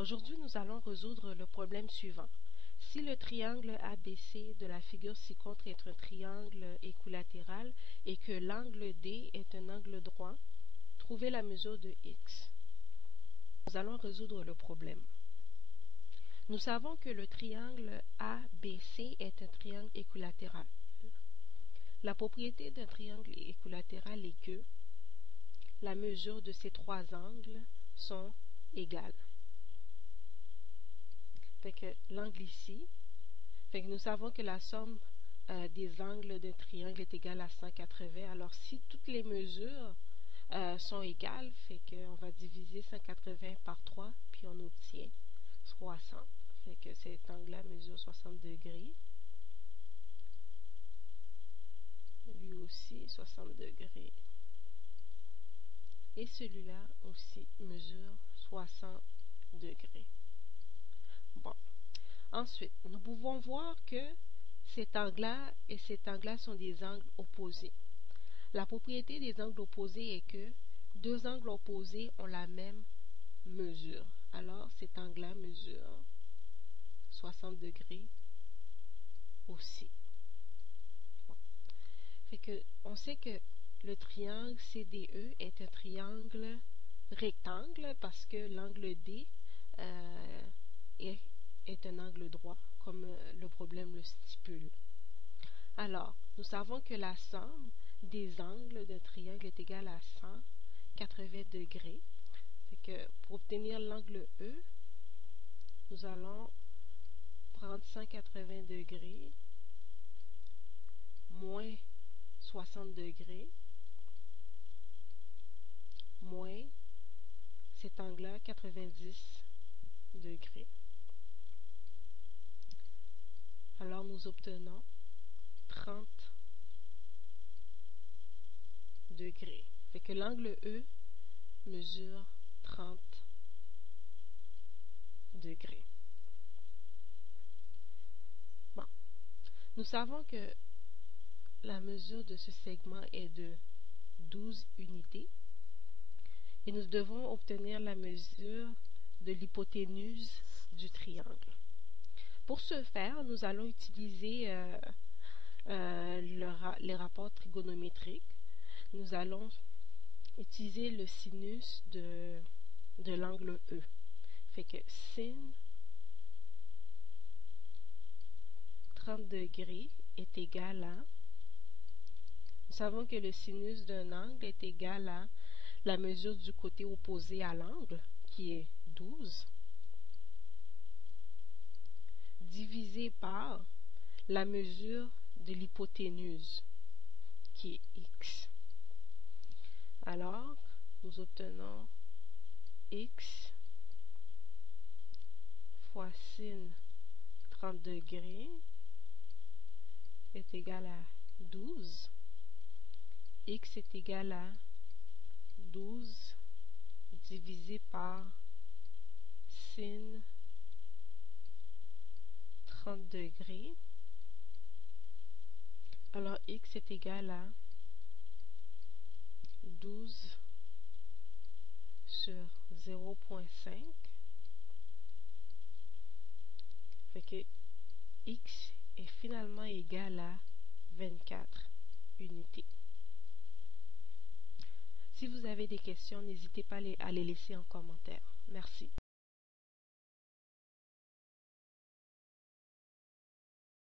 Aujourd'hui, nous allons résoudre le problème suivant. Si le triangle ABC de la figure ci-contre est un triangle équilatéral et que l'angle D est un angle droit, trouvez la mesure de x. Nous allons résoudre le problème. Nous savons que le triangle ABC est un triangle équilatéral. La propriété d'un triangle équilatéral est que la mesure de ces trois angles sont égales. Fait que l'angle ici, fait que nous savons que la somme des angles d'un triangle est égale à 180. Alors si toutes les mesures sont égales, fait qu'on va diviser 180 par 3, puis on obtient 60. Fait que cet angle-là mesure 60 degrés. Lui aussi 60 degrés. Et celui-là aussi mesure 60 degrés. Bon. Ensuite, nous pouvons voir que cet angle-là et cet angle-là sont des angles opposés. La propriété des angles opposés est que deux angles opposés ont la même mesure. Alors, cet angle-là mesure 60 degrés aussi. Bon. Fait que, on sait que le triangle CDE est un triangle rectangle parce que l'angle D est un angle droit, comme le problème le stipule. Alors, nous savons que la somme des angles d'un triangle est égale à 180 degrés. Fait que pour obtenir l'angle E, nous allons prendre 180 degrés moins 60 degrés moins cet angle-là, 90 degrés. Alors nous obtenons 30 degrés. Fait que l'angle E mesure 30 degrés. Bon. Nous savons que la mesure de ce segment est de 12 unités et nous devons obtenir la mesure de l'hypoténuse du triangle. Pour ce faire, nous allons utiliser les rapports trigonométriques. Nous allons utiliser le sinus de l'angle E. Fait que sin 30 degrés est égal à... Nous savons que le sinus d'un angle est égal à la mesure du côté opposé à l'angle, qui est 12, divisé par la mesure de l'hypoténuse, qui est x. Alors, nous obtenons x fois sin 30 degrés est égal à 12. X est égal à 12 divisé par sin 30 degrés. Alors x est égal à 12 sur 0.5. Fait que x est finalement égal à 24 unités. Si vous avez des questions, n'hésitez pas à les laisser en commentaire. Merci.